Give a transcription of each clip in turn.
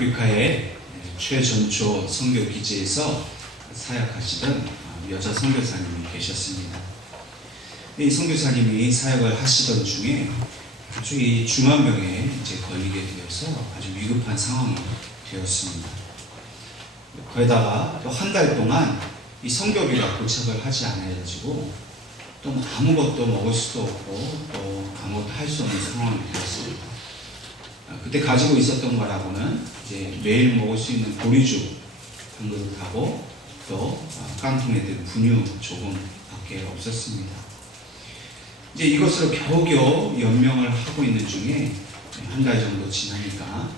아프리카의 최전초 선교 기지에서 사역하시던 여자 선교사님이 계셨습니다. 이 선교사님이 사역을 하시던 중에 아주 이 중환병에 걸리게 되어서 아주 위급한 상황이 되었습니다. 거기다가 또 한 달 동안 이 선교비가 도착을 하지 않아가지고 또 아무것도 먹을 수도 없고 또 아무것도 할 수 없는 상황이 되었습니다. 그때 가지고 있었던 거라고는 이제 매일 먹을 수 있는 보리죽 한 그릇하고 또 깡통에 든 분유 조금밖에 없었습니다. 이제 이것으로 겨우겨우 연명을 하고 있는 중에 한 달 정도 지나니까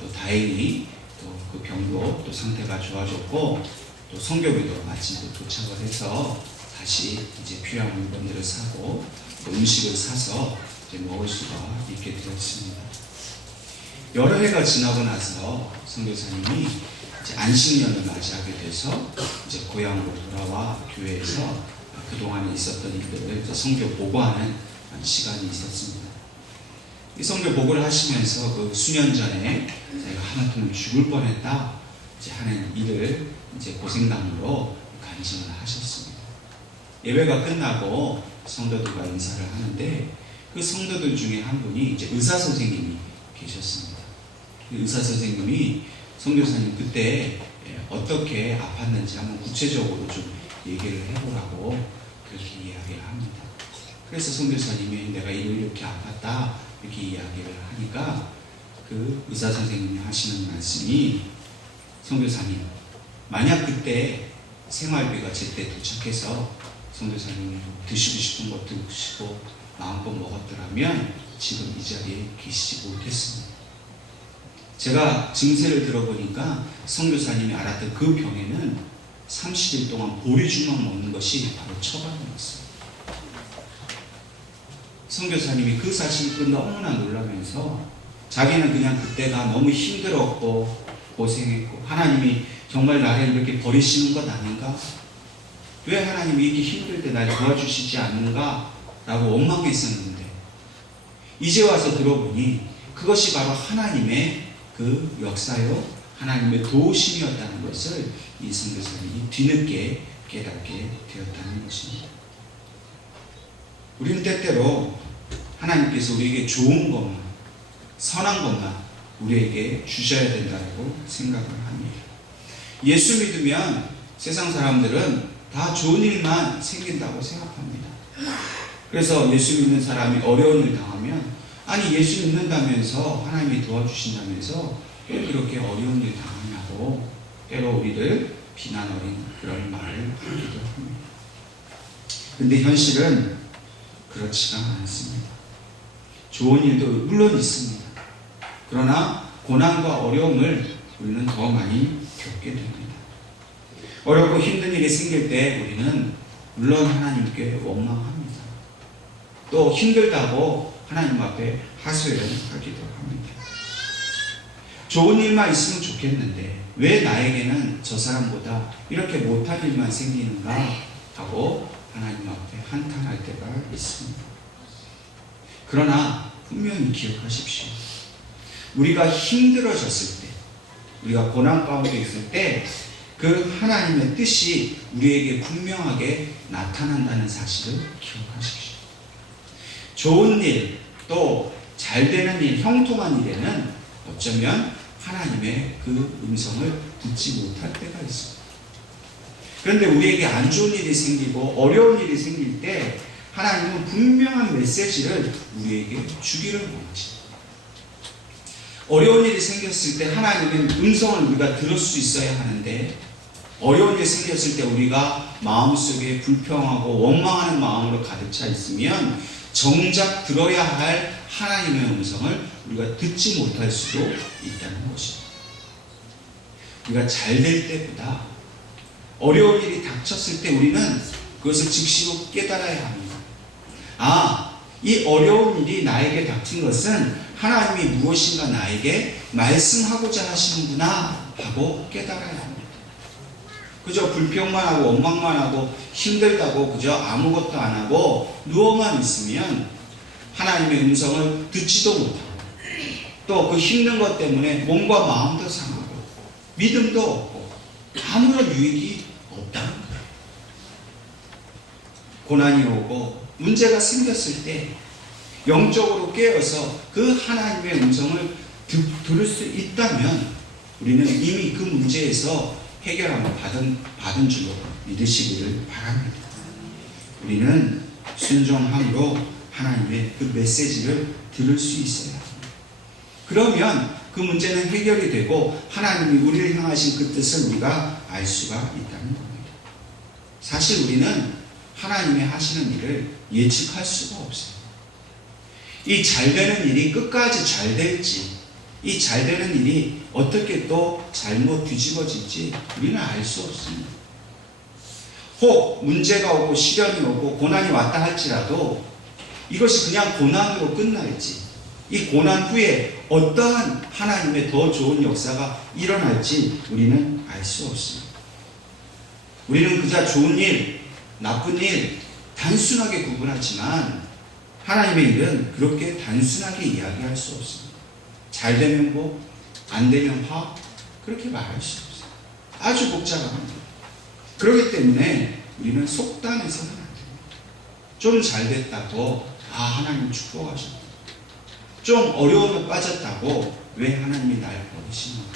또 다행히 또 그 병도 또 상태가 좋아졌고 또 선교비도 마침 또 도착을 해서 다시 이제 필요한 물건들을 사고 또 음식을 사서 이제 먹을 수가 있게 되었습니다. 여러 해가 지나고 나서 선교사님이 이제 안식년을 맞이하게 돼서 이제 고향으로 돌아와 교회에서 그동안에 있었던 일들을 이제 선교 보고하는 시간이 있었습니다. 이 선교 보고를 하시면서 그 수년 전에 자기가 하마터면 죽을 뻔했다 이제 하는 일을 이제 고생담으로 간증을 하셨습니다. 예배가 끝나고 성도들과 인사를 하는데 그 성도들 중에 한 분이 이제 의사 선생님이 계셨습니다. 그 의사 선생님이 선교사님 그때 어떻게 아팠는지 한번 구체적으로 좀 얘기를 해보라고 그렇게 이야기를 합니다. 그래서 선교사님이 내가 이렇게 아팠다 이렇게 이야기를 하니까 그 의사 선생님이 하시는 말씀이 선교사님 만약 그때 생활비가 제때 도착해서 선교사님이 드시고 싶은 것 드시고 마음껏 먹었더라면 지금 이 자리에 계시지 못했습니다. 제가 증세를 들어보니까 선교사님이 알았던 그 병에는 30일 동안 보리죽만 먹는 것이 바로 처방이었어요. 선교사님이 그 사실을 듣고 너무나 놀라면서 자기는 그냥 그때가 너무 힘들었고 고생했고 하나님이 정말 나를 이렇게 버리시는 것 아닌가? 왜 하나님이 이렇게 힘들 때 날 도와주시지 않는가? 라고 원망했었는데 이제 와서 들어보니 그것이 바로 하나님의 그 역사요 하나님의 도우심이었다는 것을 이 선교사님이 뒤늦게 깨닫게 되었다는 것입니다. 우리는 때때로 하나님께서 우리에게 좋은 것만 선한 것만 우리에게 주셔야 된다고 생각을 합니다. 예수 믿으면 세상 사람들은 다 좋은 일만 생긴다고 생각합니다. 그래서 예수 믿는 사람이 어려운 일 당하면 아니 예수 믿는다면서 하나님이 도와주신다면서 왜 그렇게 어려운 일 당하냐고 때로 우리를 비난 어린 그런 말을 하기도 합니다. 근데 현실은 그렇지가 않습니다. 좋은 일도 물론 있습니다. 그러나 고난과 어려움을 우리는 더 많이 겪게 됩니다. 어렵고 힘든 일이 생길 때 우리는 물론 하나님께 원망합니다. 또 힘들다고 하나님 앞에 하소연을 하기도 합니다. 좋은 일만 있으면 좋겠는데 왜 나에게는 저 사람보다 이렇게 못할 일만 생기는가 하고 하나님 앞에 한탄할 때가 있습니다. 그러나 분명히 기억하십시오. 우리가 힘들어졌을 때 우리가 고난 가운데 있을 때 그 하나님의 뜻이 우리에게 분명하게 나타난다는 사실을 기억하십시오. 좋은 일, 또 잘 되는 일, 형통한 일에는 어쩌면 하나님의 그 음성을 듣지 못할 때가 있습니다. 그런데 우리에게 안 좋은 일이 생기고 어려운 일이 생길 때 하나님은 분명한 메시지를 우리에게 주기를 원하십니다. 어려운 일이 생겼을 때 하나님은 음성을 우리가 들을 수 있어야 하는데 어려운 일이 생겼을 때 우리가 마음속에 불평하고 원망하는 마음으로 가득 차 있으면 정작 들어야 할 하나님의 음성을 우리가 듣지 못할 수도 있다는 것입니다. 우리가 잘 될 때보다 어려운 일이 닥쳤을 때 우리는 그것을 즉시로 깨달아야 합니다. 아, 이 어려운 일이 나에게 닥친 것은 하나님이 무엇인가 나에게 말씀하고자 하시는구나 하고 깨달아야 합니다. 그저 불평만 하고 원망만 하고 힘들다고 그저 아무것도 안 하고 누워만 있으면 하나님의 음성을 듣지도 못하고 또 그 힘든 것 때문에 몸과 마음도 상하고 믿음도 없고 아무런 유익이 없다는 거예요. 고난이 오고 문제가 생겼을 때 영적으로 깨어서 그 하나님의 음성을 들을 수 있다면 우리는 이미 그 문제에서 해결함을 받은 줄로 믿으시기를 바랍니다. 우리는 순종함으로 하나님의 그 메시지를 들을 수 있어야 합니다. 그러면 그 문제는 해결이 되고 하나님이 우리를 향하신 그 뜻을 우리가 알 수가 있다는 겁니다. 사실 우리는 하나님의 하시는 일을 예측할 수가 없어요. 이 잘 되는 일이 끝까지 잘 될지, 이 잘 되는 일이 어떻게 또 잘못 뒤집어질지 우리는 알 수 없습니다. 혹 문제가 오고 시련이 오고 고난이 왔다 할지라도 이것이 그냥 고난으로 끝날지, 이 고난 후에 어떠한 하나님의 더 좋은 역사가 일어날지 우리는 알 수 없습니다. 우리는 그저 좋은 일, 나쁜 일 단순하게 구분하지만 하나님의 일은 그렇게 단순하게 이야기할 수 없습니다. 잘 되면 뭐, 안 되면 화, 그렇게 말할 수 없어요. 아주 복잡합니다. 그렇기 때문에 우리는 속단해서는 안 됩니다. 좀 잘 됐다고 하나님 축복하셨다. 좀 어려움에 빠졌다고 왜 하나님이 날 버리시는가?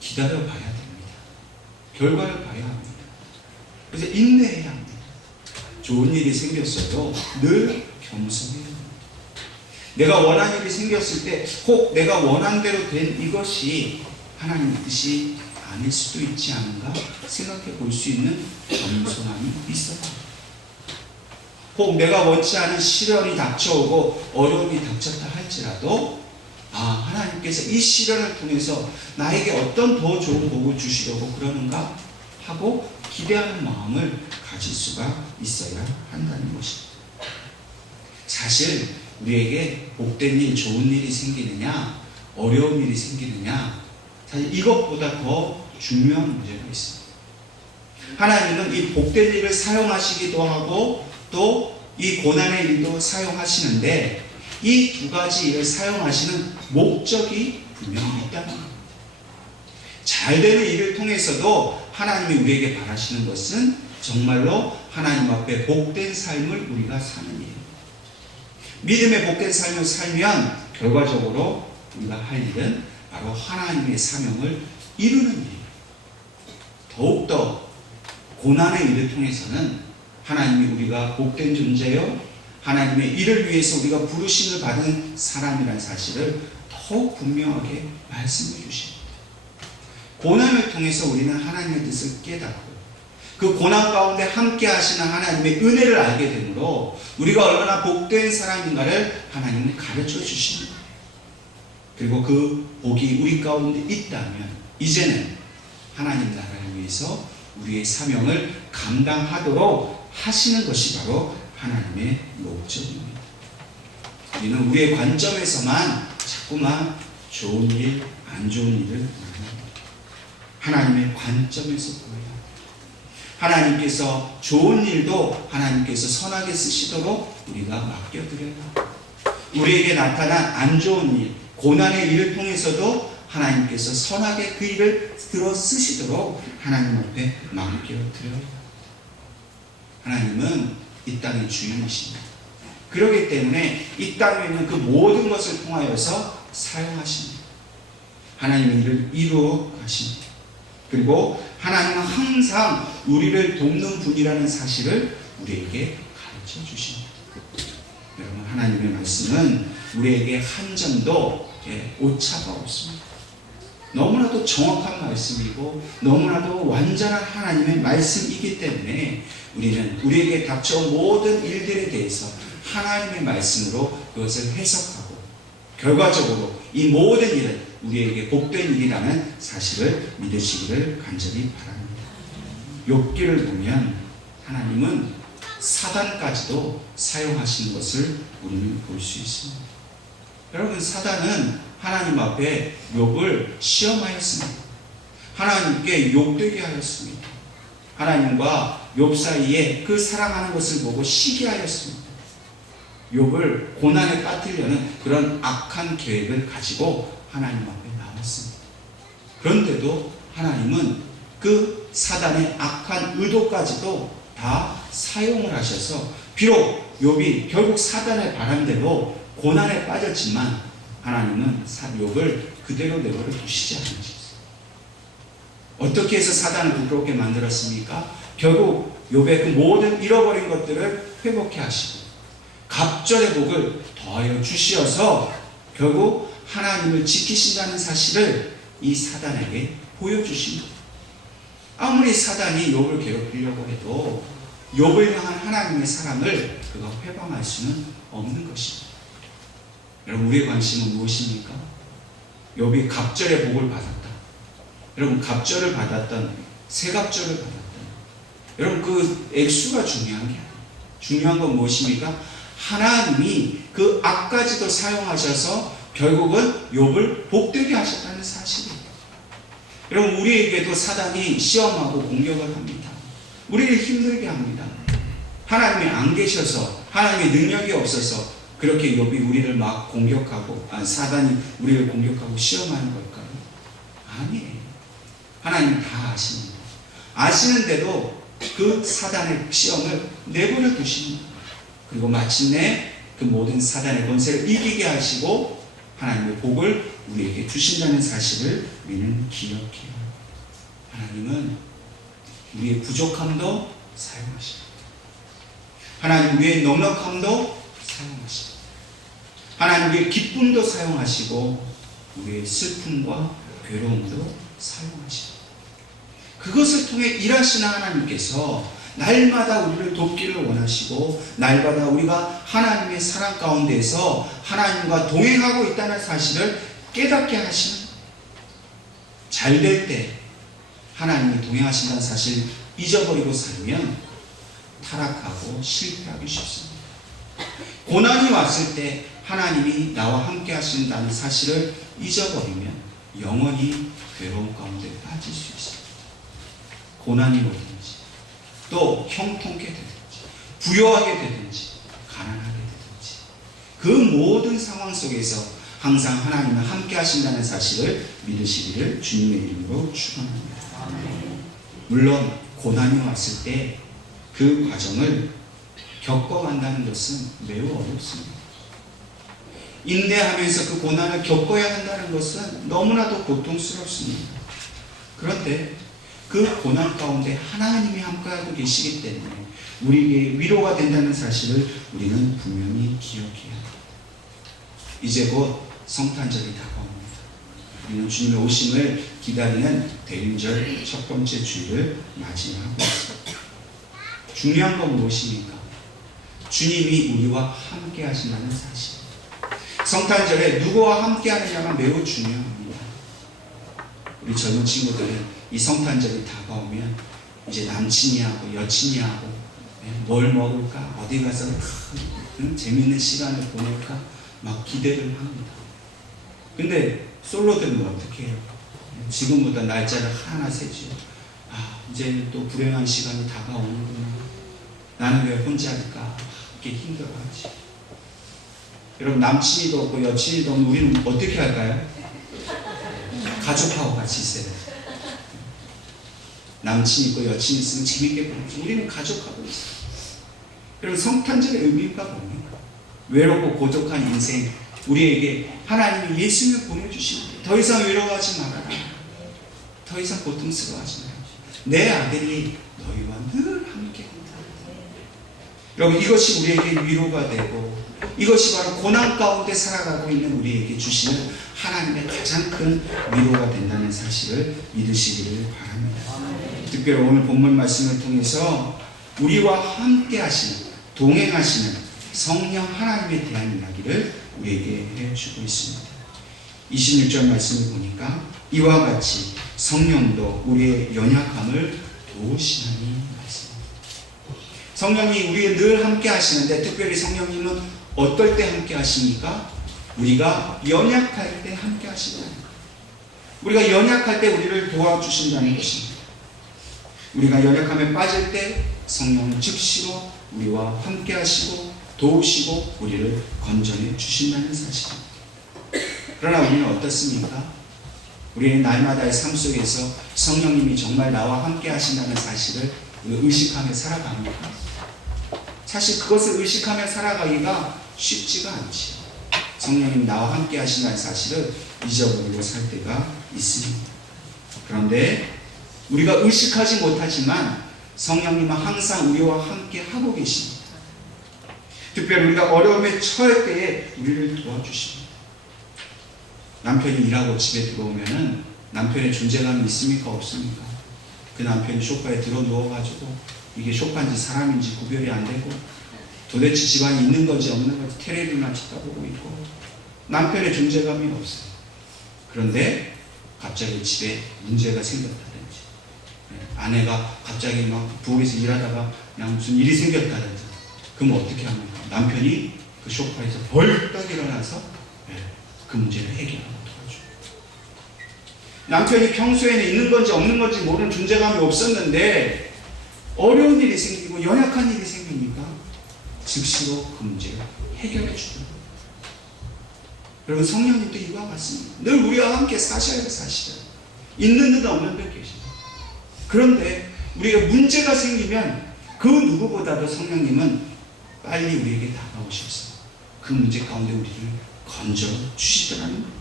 기다려 봐야 됩니다. 결과를 봐야 합니다. 그래서 인내해야 합니다. 좋은 일이 생겼어도 늘 겸손해야 합니다. 내가 원하는 일이 생겼을 때 혹 내가 원한 대로 된 이것이 하나님 뜻이 아닐 수도 있지 않은가 생각해 볼 수 있는 겸손함이 있어야 합니다. 혹 내가 원치 않은 시련이 닥쳐오고 어려움이 닥쳤다 할지라도 하나님께서 이 시련을 통해서 나에게 어떤 더 좋은 복을 주시려고 그러는가 하고 기대하는 마음을 가질 수가 있어야 한다는 것입니다. 사실 우리에게 복된 일, 좋은 일이 생기느냐 어려운 일이 생기느냐 사실 이것보다 더 중요한 문제가 있습니다. 하나님은 이 복된 일을 사용하시기도 하고 또 이 고난의 일도 사용하시는데 이 두 가지 일을 사용하시는 목적이 분명히 있다는 겁니다. 잘 되는 일을 통해서도 하나님이 우리에게 바라시는 것은 정말로 하나님 앞에 복된 삶을 우리가 사는 일입니다. 믿음의 복된 삶을 살면 결과적으로 우리가 할 일은 바로 하나님의 사명을 이루는 일입니다. 더욱더 고난의 일을 통해서는 하나님이 우리가 복된 존재요 하나님의 일을 위해서 우리가 부르심을 받은 사람이라는 사실을 더욱 분명하게 말씀해 주십니다. 고난을 통해서 우리는 하나님의 뜻을 깨닫고 그 고난 가운데 함께 하시는 하나님의 은혜를 알게 되므로 우리가 얼마나 복된 사람인가를 하나님은 가르쳐 주십니다. 그리고 그 복이 우리 가운데 있다면 이제는 하나님 나라를 위해서 우리의 사명을 감당하도록 하시는 것이 바로 하나님의 목적입니다. 우리는 우리의 관점에서만 자꾸만 좋은 일, 안 좋은 일을 말합니다. 하나님의 관점에서 보여야 합니다. 하나님께서 좋은 일도 하나님께서 선하게 쓰시도록 우리가 맡겨드려야 합니다. 우리에게 나타난 안 좋은 일, 고난의 일을 통해서도 하나님께서 선하게 그 일을 들어 쓰시도록 하나님 앞에 맡겨드려야 합니다. 하나님은 이 땅의 주인이십니다. 그렇기 때문에 이 땅에 있는 그 모든 것을 통하여서 사용하십니다. 하나님의 일을 이루어 가십니다. 그리고 하나님은 항상 우리를 돕는 분이라는 사실을 우리에게 가르쳐 주십니다. 여러분, 하나님의 말씀은 우리에게 한 점도 오차가 없습니다. 너무나도 정확한 말씀이고 너무나도 완전한 하나님의 말씀이기 때문에 우리는 우리에게 닥쳐온 모든 일들에 대해서 하나님의 말씀으로 그것을 해석하고 결과적으로 이 모든 일은 우리에게 복된 일이라는 사실을 믿으시기를 간절히 바랍니다. 욥기를 보면 하나님은 사단까지도 사용하시는 것을 우리는 볼 수 있습니다. 여러분, 사단은 하나님 앞에 욥을 시험하였습니다. 하나님께 욕되게 하였습니다. 하나님과 욥 사이에 그 사랑하는 것을 보고 시기하였습니다. 욥을 고난에 빠뜨리려는 그런 악한 계획을 가지고 하나님 앞에 나왔습니다. 그런데도 하나님은 그 사단의 악한 의도까지도 다 사용을 하셔서 비록 욥이 결국 사단의 바람대로 고난에 빠졌지만 하나님은 욥을 그대로 내버려 두시지 않으셨어요. 어떻게 해서 사단을 부끄럽게 만들었습니까? 결국 욥의 그 모든 잃어버린 것들을 회복해 하시고 갑절의 복을 더하여 주시어서 결국 하나님을 지키신다는 사실을 이 사단에게 보여주십니다. 아무리 사단이 욥을 괴롭히려고 해도 욥을 향한 하나님의 사랑을 그가 회방할 수는 없는 것입니다. 여러분, 우리의 관심은 무엇입니까? 욥이 갑절의 복을 받았다. 여러분, 갑절을 받았던, 세갑절을 받았던, 여러분, 그 액수가 중요한 게 아니에요. 중요한 건 무엇입니까? 하나님이 그 악까지도 사용하셔서 결국은 욥을 복되게 하셨다는 사실이에요. 여러분, 우리에게도 사단이 시험하고 공격을 합니다. 우리를 힘들게 합니다. 하나님이 안 계셔서, 하나님의 능력이 없어서 그렇게 욥이 우리를 막 공격하고, 사단이 우리를 공격하고 시험하는 걸까요? 아니에요. 하나님 다 아십니다. 아시는데도 그 사단의 시험을 내버려 두십니다. 그리고 마침내 그 모든 사단의 권세를 이기게 하시고 하나님의 복을 우리에게 주신다는 사실을 우리는 기억해야 합니다. 하나님은 우리의 부족함도 사용하십니다. 하나님 우리의 넉넉함도 사용하십니다. 하나님 우리의 기쁨도 사용하시고 우리의 슬픔과 괴로움도 사용하십니다. 그것을 통해 일하시는 하나님께서 날마다 우리를 돕기를 원하시고 날마다 우리가 하나님의 사랑 가운데서 하나님과 동행하고 있다는 사실을 깨닫게 하시는, 잘 될 때 하나님이 동행하신다는 사실을 잊어버리고 살면 타락하고 실패하기 쉽습니다. 고난이 왔을 때 하나님이 나와 함께 하신다는 사실을 잊어버리면 영원히 괴로움 가운데 빠질 수 있습니다. 고난이 오든지 또 형통케 되든지 부여하게 되든지 가난하게 되든지 그 모든 상황 속에서 항상 하나님은 함께 하신다는 사실을 믿으시기를 주님의 이름으로 축원합니다. 물론 고난이 왔을 때 그 과정을 겪어간다는 것은 매우 어렵습니다. 인내하면서 그 고난을 겪어야 한다는 것은 너무나도 고통스럽습니다. 그런데 그 고난 가운데 하나님이 함께하고 계시기 때문에 우리에게 위로가 된다는 사실을 우리는 분명히 기억해야 합니다. 이제 곧 성탄절이 다가옵니다. 우리는 주님의 오심을 기다리는 대림절 첫 번째 주일을 맞이하고 있습니다. 중요한 건 무엇입니까? 주님이 우리와 함께 하신다는 사실. 성탄절에 누구와 함께 하느냐가 매우 중요합니다. 우리 젊은 친구들은 이 성탄절이 다가오면 이제 남친이 하고 여친이 하고 뭘 먹을까, 어디 가서 재밌는 시간을 보낼까 막 기대를 합니다. 근데 솔로들은 어떻게 해요? 지금보다 날짜를 하나 세죠. 이제 또 불행한 시간이 다가오는구나. 나는 왜 혼자일까? 이렇게 힘들어하지. 여러분, 남친이도 없고 여친이도 없는 우리는 어떻게 할까요? 가족하고 같이 있어야 돼요. 남친 있고 여친 있으면 재밌게 보내죠. 우리는 가족하고 있어요. 여러분, 성탄절의 의미가 뭡니까? 외롭고 고독한 인생, 우리에게 하나님이 예수님을 보내주십니다. 더 이상 외로워하지 말아라. 더 이상 고통스러워하지 말아라. 내 아들이 너희와 늘 함께한다. 여러분, 이것이 우리에게 위로가 되고 이것이 바로 고난 가운데 살아가고 있는 우리에게 주시는 하나님의 가장 큰 위로가 된다는 사실을 믿으시기를 바랍니다. 특별히 오늘 본문 말씀을 통해서 우리와 함께 하시는, 동행하시는 성령 하나님에 대한 이야기를 우리에게 해주고 있습니다. 26절 말씀을 보니까 이와 같이 성령도 우리의 연약함을 도우시나니 말씀입니다. 성령이 우리에 늘 함께 하시는데 특별히 성령님은 어떨 때 함께 하십니까? 우리가 연약할 때 함께 하신다는 것. 우리가 연약할 때 우리를 도와주신다는 것입니다. 우리가 연약함에 빠질 때 성령은 즉시로 우리와 함께 하시고 도우시고 우리를 건져내 주신다는 사실입니다. 그러나 우리는 어떻습니까? 우리는 날마다의 삶 속에서 성령님이 정말 나와 함께 하신다는 사실을 의식하며 살아갑니까? 사실 그것을 의식하며 살아가기가 쉽지가 않지요. 성령님이 나와 함께 하신다는 사실을 잊어버리고 살 때가 있습니다. 그런데 우리가 의식하지 못하지만 성령님은 항상 우리와 함께 하고 계십니다. 특별히 우리가 어려움에 처할 때에 우리를 도와주십니다. 남편이 일하고 집에 들어오면은 남편의 존재감이 있습니까? 없습니까? 그 남편이 소파에 들어 누워가지고 이게 소파인지 사람인지 구별이 안 되고 도대체 집안에 있는 건지 없는 건지 텔레비만 쳐다보고 있고 남편의 존재감이 없어요. 그런데 갑자기 집에 문제가 생겼다든지 아내가 갑자기 막 부엌에서 일하다가 그냥 무슨 일이 생겼다든지 그럼 어떻게 합니까? 남편이 그 소파에서 벌떡 일어나서 그 문제를 해결하고 도와줘요. 남편이 평소에는 있는 건지 없는 건지 모르는 존재감이 없었는데 어려운 일이 생기고 연약한 일이 생기니까 즉시로 그 문제를 해결해 주더라고요. 여러분 성령님도 이와 같습니다. 늘 우리와 함께 사셔야 사시죠. 있는 듯 없는 듯 계십니다. 그런데 우리가 문제가 생기면 그 누구보다도 성령님은 빨리 우리에게 다가오셔서 그 문제 가운데 우리를 건져 주시더라는 겁니다.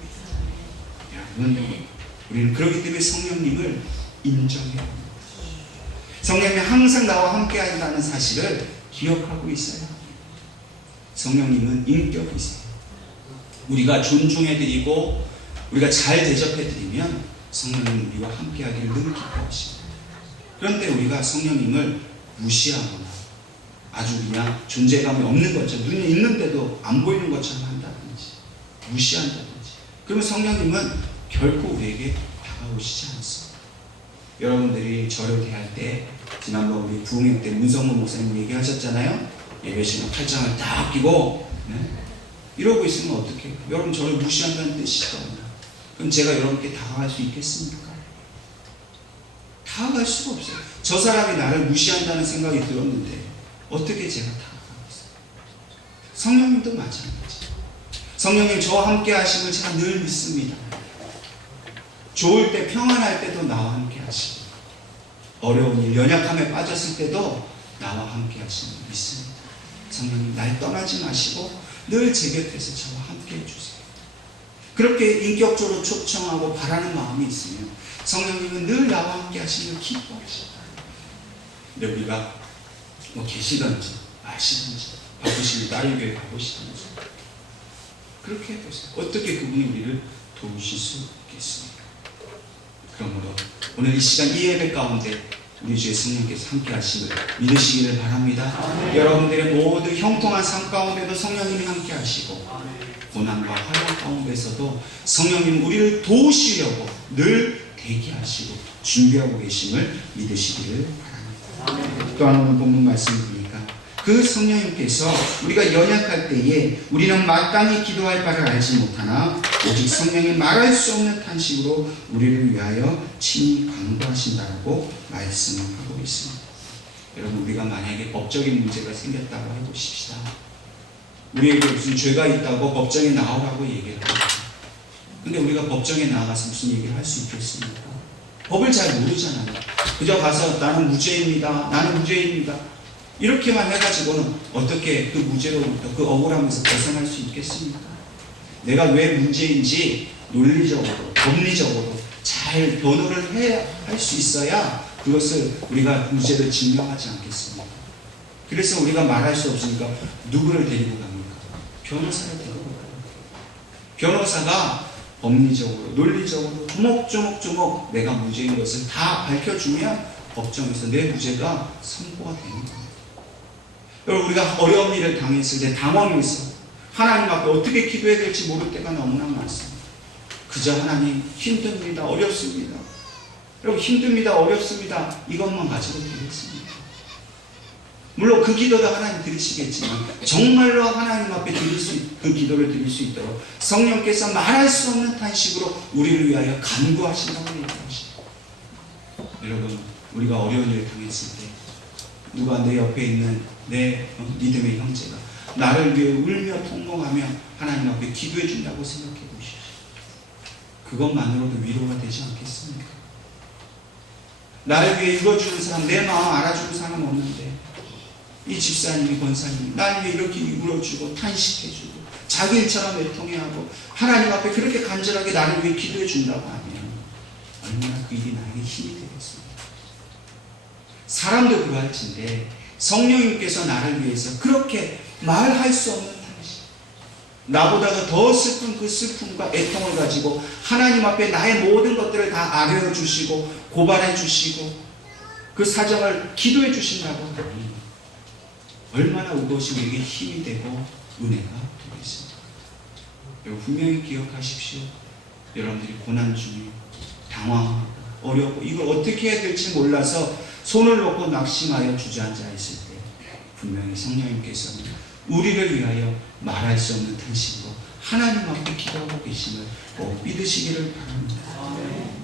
여러분, 우리는 그렇기 때문에 성령님을 인정해야 합니다. 성령님이 항상 나와 함께 한다는 사실을 기억하고 있어야 합니다. 성령님은 인격이세요. 우리가 존중해드리고 우리가 잘 대접해드리면 성령님은 우리와 함께 하기를 늘 기뻐하십니다. 그런데 우리가 성령님을 무시하거나 아주 그냥 존재감이 없는 것처럼 눈에 있는데도 안 보이는 것처럼 한다든지 무시한다든지 그러면 성령님은 결코 우리에게 다가오시지 않습니다. 여러분들이 저를 대할 때 지난번 우리 부흥회 때 문성문 목사님 얘기하셨잖아요. 예배 시간 팔짱을 딱 끼고 이러고 있으면 어떻게 해요? 여러분 저를 무시한다는 뜻이죠. 그럼 제가 여러분께 다가갈 수 있겠습니까? 다가갈 수가 없어요. 저 사람이 나를 무시한다는 생각이 들었는데 어떻게 제가 다가가겠어요? 성령님도 마찬가지. 성령님 저와 함께 하심을 제가 늘 믿습니다. 좋을 때 평안할 때도 나와 함께 하시고 어려운 일 연약함에 빠졌을 때도 나와 함께 하심을 믿습니다. 성령님 날 떠나지 마시고 늘 제 곁에서 저와 함께 해주세요. 그렇게 인격적으로 초청하고 바라는 마음이 있으면 성령님은 늘 나와 함께 하시면 기뻐하십니다. 근데 우리가 뭐 계시든지 마시든지 바쁘시면 다른 교회 가보시든지 그렇게 해보세요. 어떻게 그분이 우리를 도우실 수 있겠습니까? 그러므로 오늘 이 시간 이 예배 가운데 우리 주의 성령께서 함께 하심을 믿으시기를 바랍니다. 여러분들의 모두 형통한 삶 가운데도 성령님이 함께 하시고 고난과 환난 가운데서도 성령님 우리를 도우시려고 늘 대기하시고 준비하고 계심을 믿으시기를 바랍니다. 또한 오늘 본문 말씀을 보니까 그 성령님께서 우리가 연약할 때에 우리는 마땅히 기도할 바를 알지 못하나 오직 성령이 말할 수 없는 탄식으로 우리를 위하여 친히 간구하신다고 말씀을 하고 있습니다. 여러분 우리가 만약에 법적인 문제가 생겼다고 해보십시다. 우리에게 무슨 죄가 있다고 법정에 나오라고 얘기를 합니다. 근데 우리가 법정에 나가서 무슨 얘기를 할 수 있겠습니까? 법을 잘 모르잖아요. 그저 가서 나는 무죄입니다. 나는 무죄입니다. 이렇게만 해가지고는 어떻게 그 무죄로부터 그 억울함에서 벗어날 수 있겠습니까? 내가 왜 문제인지 논리적으로 법리적으로 잘 변호를 할 수 있어야 그것을 우리가 무죄를 증명하지 않겠습니까? 그래서 우리가 말할 수 없으니까 누구를 데리고 갑니까? 변호사를 데리고 가요. 변호사가 법리적으로 논리적으로 조목조목 내가 무죄인 것을 다 밝혀주면 법정에서 내 무죄가 선고가 되는 겁니다. 여러분 우리가 어려운 일을 당했을 때 당황해서 하나님 앞에 어떻게 기도해야 될지 모를 때가 너무나 많습니다. 그저 하나님 힘듭니다. 어렵습니다. 여러분 힘듭니다. 어렵습니다. 이것만 가지고 되겠습니다. 물론 그 기도도 하나님 들으시겠지만 정말로 하나님 앞에 그 기도를 드릴 수 있도록 성령께서 말할 수 없는 탄식으로 우리를 위하여 간구하신다고 얘기하십니다. 여러분 우리가 어려운 일을 당했을 때 누가 내 옆에 있는 내 믿음의 형제가 나를 위해 울며 통곡하며 하나님 앞에 기도해 준다고 생각해 보십시오. 그것만으로도 위로가 되지 않겠습니까? 나를 위해 울어주는 사람, 내 마음 알아주는 사람 없는데 이 집사님이 권사님이 나를 위해 이렇게 울어주고 탄식해주고 자기 일처럼 애통해하고 하나님 앞에 그렇게 간절하게 나를 위해 기도해 준다고 하면 얼마나 그 일이 나에게 힘이 되겠습니까? 사람도 그러할진데 성령님께서 나를 위해서 그렇게 말할 수 없는 탄식, 나보다도 더 슬픈 그 슬픔과 애통을 가지고 하나님 앞에 나의 모든 것들을 다 아뢰어 주시고 고발해 주시고 그 사정을 기도해 주신다고 하니 얼마나 그것이 우리에게 힘이 되고 은혜가 되겠습니까? 여러분 분명히 기억하십시오. 여러분들이 고난 중에 당황하고 어렵고 이걸 어떻게 해야 될지 몰라서 손을 놓고 낙심하여 주저앉아 있을 때 분명히 성령님께서는 우리를 위하여 말할 수 없는 탄식으로 하나님 앞에 기도하고 계심을 꼭 믿으시기를 바랍니다.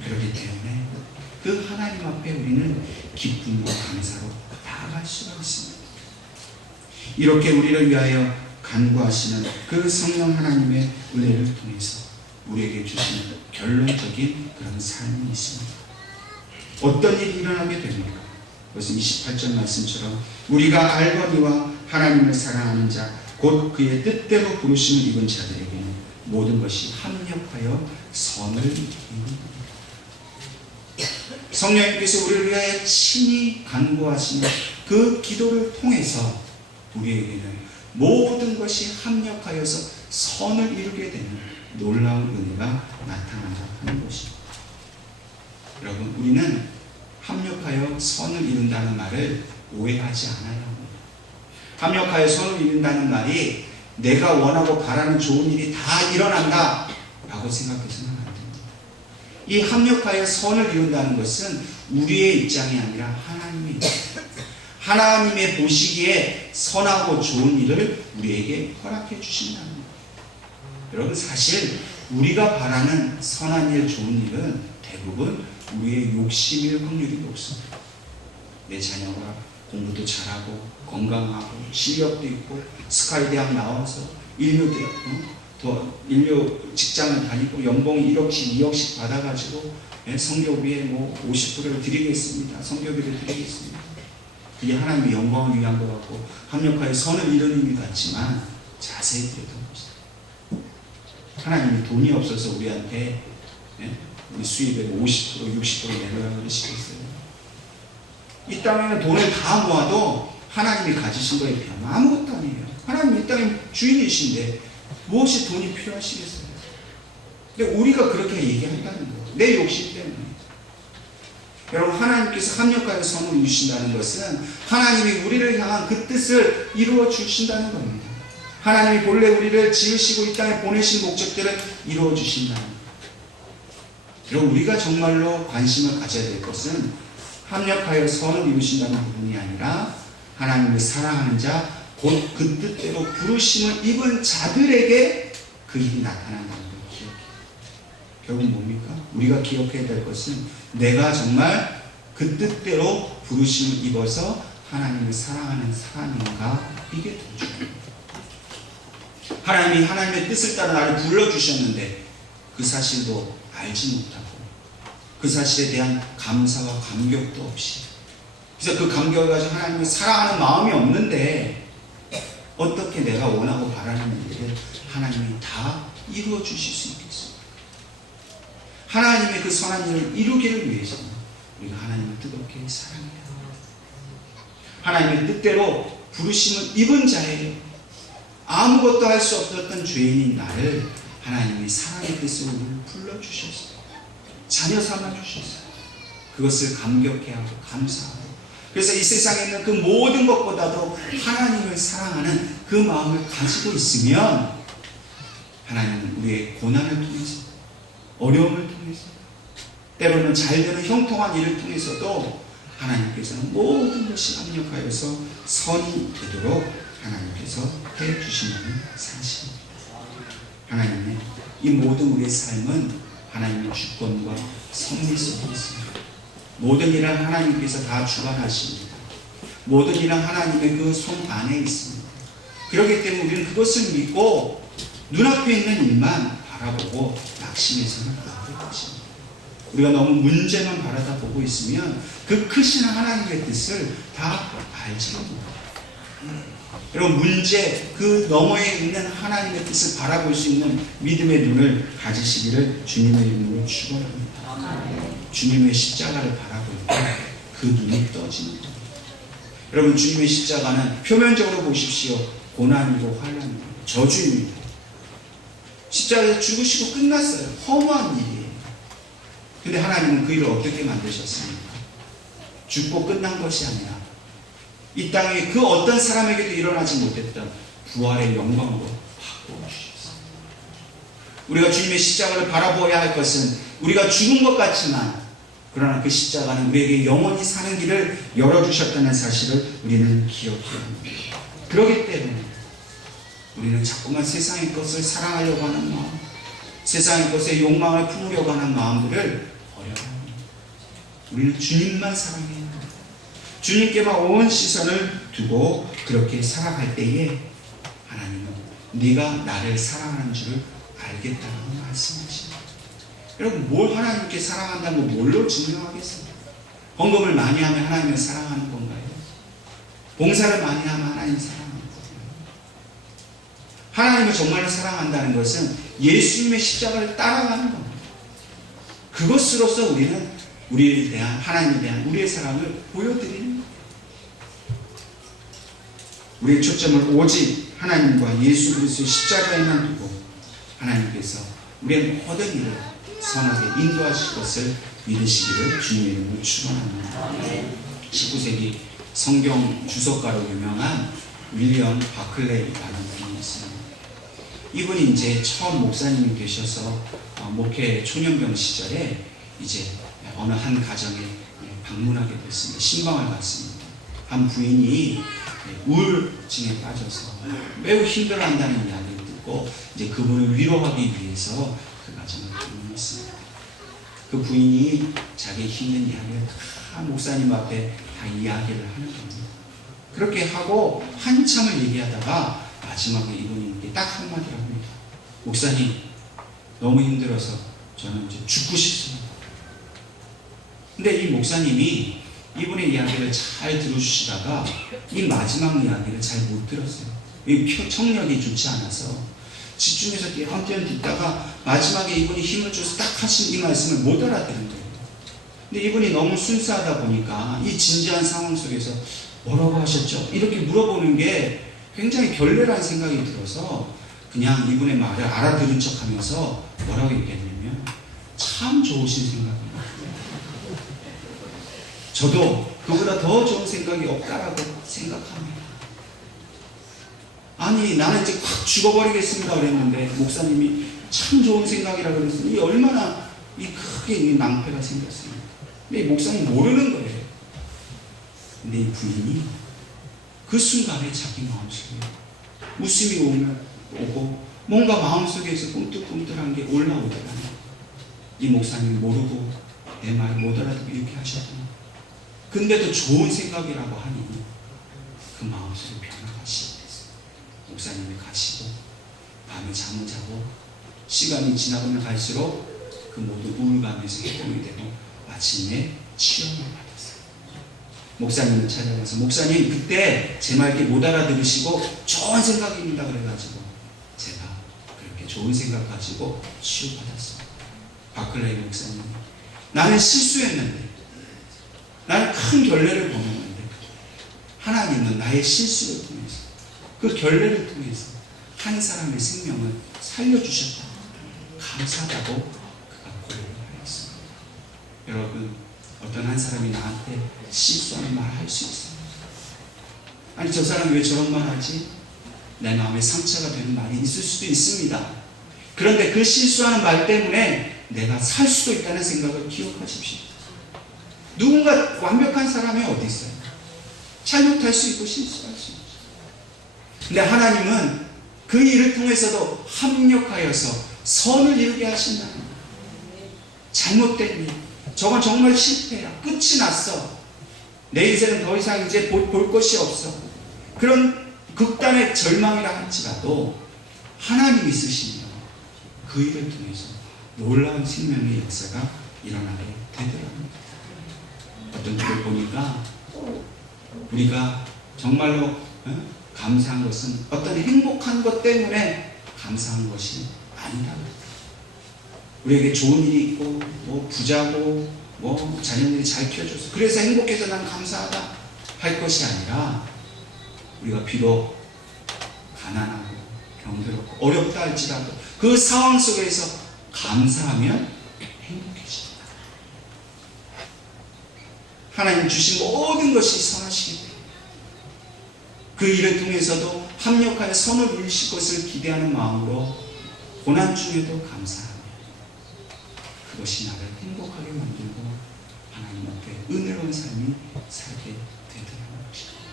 그렇기 때문에 그 하나님 앞에 우리는 기쁨과 감사로 나아갈 수가 있습니다. 이렇게 우리를 위하여 간구하시는 그 성령 하나님의 은혜를 통해서 우리에게 주시는 결론적인 그런 삶이 있습니다. 어떤 일이 일어나게 됩니까? 그것은 28절 말씀처럼 우리가 알거니와 하나님을 사랑하는 자 곧 그의 뜻대로 부르심을 입은 자들에게는 모든 것이 합력하여 선을 이룹니다. 성령님께서 우리를 위하여 친히 간구하시는 그 기도를 통해서 우리에게는 모든 것이 합력하여서 선을 이루게 되는 놀라운 은혜가 나타난다 하는 것입니다. 여러분, 우리는 합력하여 선을 이룬다는 말을 오해하지 않아야 합니다. 합력하여 선을 이룬다는 말이 내가 원하고 바라는 좋은 일이 다 일어난다 라고 생각해서는 안 됩니다. 이 합력하여 선을 이룬다는 것은 우리의 입장이 아니라 하나님의 입장, 하나님의 보시기에 선하고 좋은 일을 우리에게 허락해 주신다는 거예요. 여러분, 사실 우리가 바라는 선한 일, 좋은 일은 대부분 우리의 욕심일 확률이 높습니다. 내 자녀가 공부도 잘하고 건강하고 실력도 있고 스카이 대학 나와서 인류 직장을 다니고 연봉 1억씩 2억씩 받아가지고 성교비에 50%를 드리겠습니다. 성교비를 드리겠습니다. 그게 하나님의 영광을 위한 것 같고 합력하여 선을 이루는 의미 같지만 자세히 들여다보세요. 하나님이 돈이 없어서 우리한테 우리 수입의 50% 60% 내놓으라고 그러시겠어요? 이 땅에는 돈을 다 모아도 하나님이 가지신 거에 비하면 아무것도 아니에요. 하나님이 이 땅의 주인이신데 무엇이 돈이 필요하시겠어요? 근데 우리가 그렇게 얘기한다는 거예요. 내 욕심 때문에. 여러분, 하나님께서 합력하여 선을 이루신다는 것은 하나님이 우리를 향한 그 뜻을 이루어 주신다는 겁니다. 하나님이 본래 우리를 지으시고 이 땅에 보내신 목적들을 이루어 주신다는 거예요. 여러분, 우리가 정말로 관심을 가져야 될 것은 합력하여 선을 이루신다는 부분이 아니라 하나님을 사랑하는 자, 곧 그 뜻대로 부르심을 입은 자들에게 그 일이 나타난다는 걸 기억해요. 결국 뭡니까? 우리가 기억해야 될 것은 내가 정말 그 뜻대로 부르심을 입어서 하나님을 사랑하는 사람인가, 이게 더 중요합니다. 하나님이 하나님의 뜻을 따라 나를 불러주셨는데 그 사실도 알지 못하고 그 사실에 대한 감사와 감격도 없이, 그래서 그 감격을 가지고 하나님을 사랑하는 마음이 없는데 어떻게 내가 원하고 바라는 일을 하나님이 다 이루어 주실 수 있겠습니까? 하나님의 그 선한 일을 이루기를 위해서는 우리가 하나님을 뜨겁게 사랑해야 합니다. 하나님의 뜻대로 부르심을 입은 자에게 아무것도 할 수 없었던 죄인인 나를 하나님이 사랑의 뜻으로 불러주셨어요. 자녀 삼아주셨어요. 그것을 감격해하고 감사하고, 그래서 이 세상에 있는 그 모든 것보다도 하나님을 사랑하는 그 마음을 가지고 있으면 하나님은 우리의 고난을 통해서, 어려움을 통해서, 때로는 잘되는 형통한 일을 통해서도 하나님께서는 모든 것이 합력하여서 선이 되도록 하나님께서 해주신다는 사실입니다. 하나님의 이 모든 우리의 삶은 하나님의 주권과 섭리 속에 있습니다. 모든 일은 하나님께서 다 주관하십니다. 모든 일은 하나님의 그 손 안에 있습니다. 그렇기 때문에 우리는 그것을 믿고 눈앞에 있는 일만 바라보고 낙심해서는 안 될 것입니다. 우리가 너무 문제만 바라다 보고 있으면 그 크신 하나님의 뜻을 다 알지 못합니다. 여러분, 문제 그 너머에 있는 하나님의 뜻을 바라볼 수 있는 믿음의 눈을 가지시기를 주님의 이름으로 축원합니다. 주님의 십자가를 바라볼 때 그 눈이 떠지는 겁니다. 여러분, 주님의 십자가는 표면적으로 보십시오. 고난이고 환난이고 저주입니다. 십자가에서 죽으시고 끝났어요. 허무한 일이에요. 근데 하나님은 그 일을 어떻게 만드셨습니까? 죽고 끝난 것이 아니라 이 땅에 그 어떤 사람에게도 일어나지 못했던 부활의 영광으로 바꾸어 주셨어요. 우리가 주님의 십자가를 바라보아야 할 것은 우리가 죽은 것 같지만 그러나 그 십자가는 우리에게 영원히 사는 길을 열어주셨다는 사실을 우리는 기억해야 합니다. 그렇기 때문에 우리는 자꾸만 세상의 것을 사랑하려고 하는 마음, 세상의 것에 욕망을 품으려고 하는 마음들을 버려야 합니다. 우리는 주님만 사랑해야 합니다. 주님께만 온 시선을 두고 그렇게 살아갈 때에 하나님은 네가 나를 사랑하는 줄을 알겠다고 말씀하십니다. 여러분, 뭘 하나님께 사랑한다고 뭘로 증명하겠습니까? 헌금을 많이 하면 하나님을 사랑하는 건가요? 봉사를 많이 하면 하나님을 사랑하는 건가요? 하나님을 정말로 사랑한다는 것은 예수님의 십자가를 따라가는 겁니다. 그것으로서 우리는 우리에 대한, 하나님에 대한 우리의 사랑을 보여드리는 겁니다. 우리의 초점을 오직 하나님과 예수 그리스도의 십자가에만 두고 하나님께서 우리의 모든 일을 선하게 인도하실 것을 믿으시기를 주님의 이름으로 축원합니다. 19세기 성경 주석가로 유명한 윌리엄 바클레이라는 분이 있습니다. 이분이 이제 처음 목사님이 되셔서 목회 초년병 시절에 이제 어느 한 가정에 방문하게 됐습니다. 신방을 갔습니다. 한 부인이 우울증에 빠져서 매우 힘들어한다는 이야기를 듣고 이제 그분을 위로하기 위해서 그 가정을 방문했습니다. 그 부인이 자기의 힘든 이야기를 다 목사님 앞에 다 이야기를 하는 겁니다. 그렇게 하고 한참을 얘기하다가 마지막에 이분이 딱 한마디를 합니다. 목사님, 너무 힘들어서 저는 이제 죽고 싶습니다. 근데 이 목사님이 이분의 이야기를 잘 들어주시다가 이 마지막 이야기를 잘 못 들었어요. 이 청력이 좋지 않아서 집중해서 띄엄띄엄 듣다가 마지막에 이분이 힘을 줘서 딱 하신 이 말씀을 못 알아듣는 거예요. 근데 이분이 너무 순수하다 보니까 이 진지한 상황 속에서 뭐라고 하셨죠? 이렇게 물어보는 게 굉장히 결례라는 생각이 들어서 그냥 이분의 말을 알아들은 척 하면서 뭐라고 얘기했냐면 참 좋으신 생각입니다. 저도 그보다 더 좋은 생각이 없다라고 생각합니다. 아니, 나는 이제 확 죽어버리겠습니다 그랬는데 목사님이 참 좋은 생각이라고 그랬으니 이 얼마나 이 크게 이 낭패가 생겼습니까? 근데 이 목사님 모르는 거예요. 근데 이 부인이 그 순간에 자기 마음속에 웃음이 오고 뭔가 마음속에서 꿈틀꿈틀한 게 올라오더라고요. 이 목사님이 모르고 내 말을 못 알아듣고 이렇게 하셨구나. 근데도 좋은 생각이라고 하니 그 마음속에 변화가 시작됐어요. 목사님이 가시고 밤에 잠을 자고 시간이 지나가면 갈수록 그 모든 우울감에서 해방이 되고 마침내 치유를 받았어요. 목사님을 찾아가서 목사님, 그때 제 말 이렇게 못 알아들으시고 좋은 생각입니다 그래가지고 제가 그렇게 좋은 생각 가지고 치유받았어요. 바클레이 목사님, 나는 실수했는데, 나는 큰 결례를 범했는데 하나님은 나의 실수를 통해서, 그 결례를 통해서 한 사람의 생명을 살려주셨다, 감사하다고 그가 고백을 하였습니다. 여러분, 어떤 한 사람이 나한테 실수하는 말을 할 수 있어요. 아니, 저 사람이 왜 저런 말 하지? 내 마음에 상처가 되는 말이 있을 수도 있습니다. 그런데 그 실수하는 말 때문에 내가 살 수도 있다는 생각을 기억하십시오. 누군가 완벽한 사람이 어디 있어요? 잘못할 수 있고 실수할 수 있죠. 근데 하나님은 그 일을 통해서도 합력하여서 선을 이루게 하신다는 거예요. 잘못된 일, 저건 정말 실패야, 끝이 났어, 내 인생은 더 이상 이제 볼 것이 없어, 그런 극단의 절망이라 할지라도 하나님이 쓰시면 그 일을 통해서 놀라운 생명의 역사가 일어나게 되더랍니다. 어떤 때를 보니까 우리가 정말로 감사한 것은 어떤 행복한 것 때문에 감사한 것이 아니다. 우리에게 좋은 일이 있고 뭐 부자고 뭐 자녀들이 잘 키워줘서 그래서 행복해서 난 감사하다 할 것이 아니라 우리가 비록 가난하고 병들었고 어렵다 할지라도 그 상황 속에서 감사하면 행복해집니다. 하나님 주신 모든 것이 선하시기 때문에 그 일을 통해서도 합력하여 선을 이루실 것을 기대하는 마음으로 고난 중에도 감사하며 그것이 나를 행복하게 만들고 하나님 앞에 은혜로운 삶이 살게 되더라는 것입니다.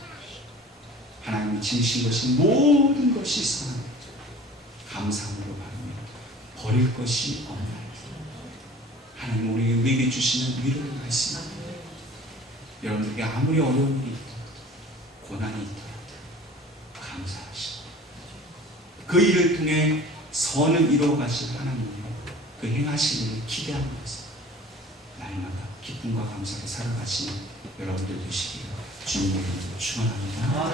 하나님이 지으신 것이 모든 것이 선합니다. 감사함으로 바르며 버릴 것이 없나이다. 하나님 우리에게 주시는 위로를 말씀합니다. 여러분들에게 아무리 어려운 일이 있고 고난이 있더라도 감사하시고 그 일을 통해 선을 이루어 가실 하나님의 그 행하신 일을 기대하면서 날마다 기쁨과 감사로 살아가시는 여러분들 되시기를 주님의 이름으로 축원합니다.